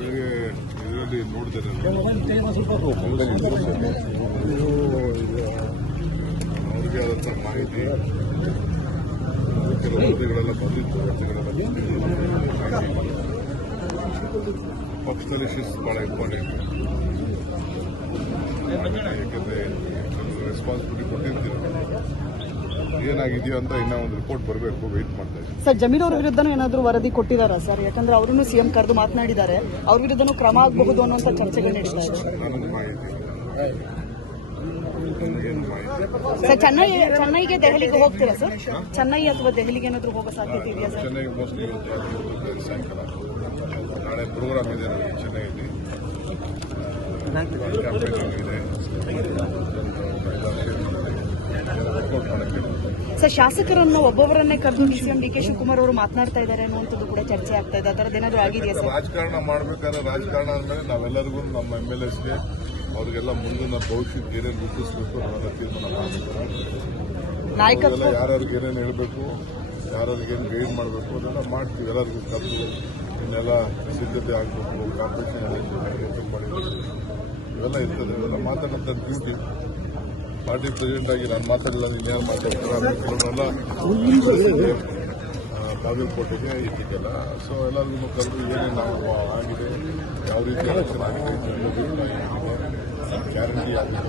ಬೇರೆ ಇದರಲ್ಲಿ ನೋಡಿದರೆ ಅವ್ರಿಗೆ ಆದಂಥ ಮಾಹಿತಿ ಕೆಲವು ವರದಿಗಳೆಲ್ಲ ಬಂದಿತ್ತು. ಪಕ್ಷದಲ್ಲಿ ಶಿಸ್ತು ಭಾಳ ಇಂಪಾರ್ಟೆಂಟ್. ಯಾಕೆಂದರೆ ರೆಸ್ಪಾನ್ಸಿಬಿಲಿಟಿ ಕೊಟ್ಟಿರ್ತೀರ, ಏನಾಗಿದೆಯೋ ಅಂತ ಇನ್ನೂ ಒಂದು ರಿಪೋರ್ಟ್ ಬರಬೇಕು, ವೆಯ್ಟ್ ಮಾಡ್ತಾ ಇದ್ದೀವಿ. ಸರ್, ಜಮೀರ್ ಅವ್ರ ವಿರುದ್ಧನೂ ಏನಾದರೂ ವರದಿ ಕೊಟ್ಟಿದ್ದಾರಾ ಸರ್? ಯಾಕಂದ್ರೆ ಅವರನ್ನು ಸಿಎಂ ಕರೆದು ಮಾತನಾಡಿದ್ದಾರೆ, ಅವ್ರ ವಿರುದ್ಧನೂ ಕ್ರಮ ಆಗಬಹುದು ಅನ್ನುವಂಥ ಚರ್ಚೆಗಳು ನಡೀತಾ ಇದೆ. ನನಗೆ ಮಾಹಿತಿ ಸರ್, ಚೆನ್ನೈಗೆ ದೆಹಲಿಗೆ ಹೋಗ್ತೀರಾ ಸರ್? ಚೆನ್ನೈ ಅಥವಾ ದೆಹಲಿಗೆ ಏನಾದರೂ ಹೋಗೋ ಸಾಧ್ಯತೆ ಇದೆಯಾ ಸರ್? ಚೆನ್ನೈಗೆ ಮೋಸ್ಟ್ಲಿ ಸಾಯಂಕಾಲ ನಾಳೆ ಪ್ರೋಗ್ರಾಮ್ ಇದೆ ನನಗೆ ಚೆನ್ನೈಯಲ್ಲಿ. ಕ್ಯಾಂಪೇನಿಂಗ್ ಇದೆ, ವರ್ಕೌಟ್ ಮಾಡೋಕ್ಕೆ. ಸರ್, ಶಾಸಕರನ್ನು ಒಬ್ಬೊಬ್ಬರನ್ನೇ ಕರೆದು ಸಿಎಂ ಡಿ.ಕೆ. ಶಿವಕುಮಾರ್ ಅವರು ಮಾತನಾಡ್ತಾ ಇದ್ದಾರೆ ಅನ್ನುವಂಥದ್ದು ಕೂಡ ಚರ್ಚೆ ಆಗ್ತಾ ಇದೆ. ಅದರದ್ದು ಏನಾದರೂ ಆಗಿದೆಯಾ ಸರ್? ರಾಜಕಾರಣ ಮಾಡಬೇಕಾದ್ರೆ ರಾಜಕಾರಣ ಅಂದಮೇಲೆ ನಾವೆಲ್ಲರಿಗೂ ನಮ್ಮ MLAsಗೆ ಅವ್ರಿಗೆಲ್ಲ ಮುಂದಿನ ಭವಿಷ್ಯಕ್ಕೆ ಏನೇನು ರೂಪಿಸಬೇಕು ನಾವೆಲ್ಲ ತೀರ್ಮಾನ ಮಾಡಬೇಕು. ನಾಯಕತ್ವ ಯಾರ್ಯಾರಿಗೆ ಏನೇನು ಹೇಳಬೇಕು, ಯಾರ್ಯಾರಿಗೇನು ಗೈಡ್ ಮಾಡಬೇಕು ಅದೆಲ್ಲ ಮಾಡ್ತೀವಿ. ಎಲ್ಲರಿಗೂ ಕರೆದು ಇನ್ನೆಲ್ಲ ಸಿದ್ಧತೆ ಆಗಬೇಕು, ಕಾಂಪಿಟೇಷನ್ ಇವೆಲ್ಲ ಇರ್ತದೆ. ಇವೆಲ್ಲ ಮಾತಾಡೋಂಥ ಡ್ಯೂಟಿ. ಪಾರ್ಟಿ ಪ್ರೆಸಿಡೆಂಟ್ ಆಗಿ ನಾನು ಮಾತಾಡಲ್ಲ, ಇನ್ಯಾರು ಮಾತಾಡ್ತಾರೆ ಕೆಲವರೆಲ್ಲ ಬಾಗಲಕೋಟೆಗೆ ಇದಕ್ಕೆಲ್ಲ. ಸೊ ಎಲ್ಲರಿಗೂ ಕರೆದು ಏನೇನು ನಾವು ಆಗಿದೆ, ಯಾವ ರೀತಿ ಎಲೆಕ್ಷನ್ ಆಗಿದೆ, ಗ್ಯಾರಂಟಿ ಆಗಿದೆ.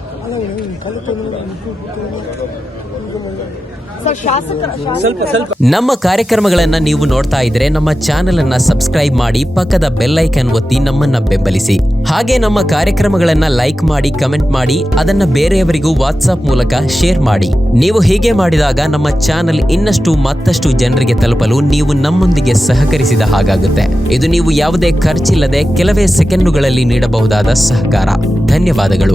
ನಮ್ಮ ಕಾರ್ಯಕ್ರಮಗಳನ್ನ ನೀವು ನೋಡ್ತಾ ಇದ್ರೆ ನಮ್ಮ ಚಾನೆಲ್ ಅನ್ನ ಸಬ್ಸ್ಕ್ರೈಬ್ ಮಾಡಿ, ಪಕ್ಕದ ಬೆಲ್ ಐಕಾನ್ ಒತ್ತಿ ನಮ್ಮನ್ನ ಬೆಂಬಲಿಸಿ. ಹಾಗೆ ನಮ್ಮ ಕಾರ್ಯಕ್ರಮಗಳನ್ನ ಲೈಕ್ ಮಾಡಿ, ಕಮೆಂಟ್ ಮಾಡಿ, ಅದನ್ನ ಬೇರೆಯವರಿಗೂ ವಾಟ್ಸ್ಆಪ್ ಮೂಲಕ ಶೇರ್ ಮಾಡಿ. ನೀವು ಹೀಗೆ ಮಾಡಿದಾಗ ನಮ್ಮ ಚಾನೆಲ್ ಇನ್ನಷ್ಟು ಮತ್ತಷ್ಟು ಜನರಿಗೆ ತಲುಪಲು ನೀವು ನಮ್ಮೊಂದಿಗೆ ಸಹಕರಿಸಿದ ಹಾಗಾಗುತ್ತೆ. ಇದು ನೀವು ಯಾವುದೇ ಖರ್ಚಿಲ್ಲದೆ ಕೆಲವೇ ಸೆಕೆಂಡುಗಳಲ್ಲಿ ನೀಡಬಹುದಾದ ಸಹಕಾರ. ಧನ್ಯವಾದಗಳು.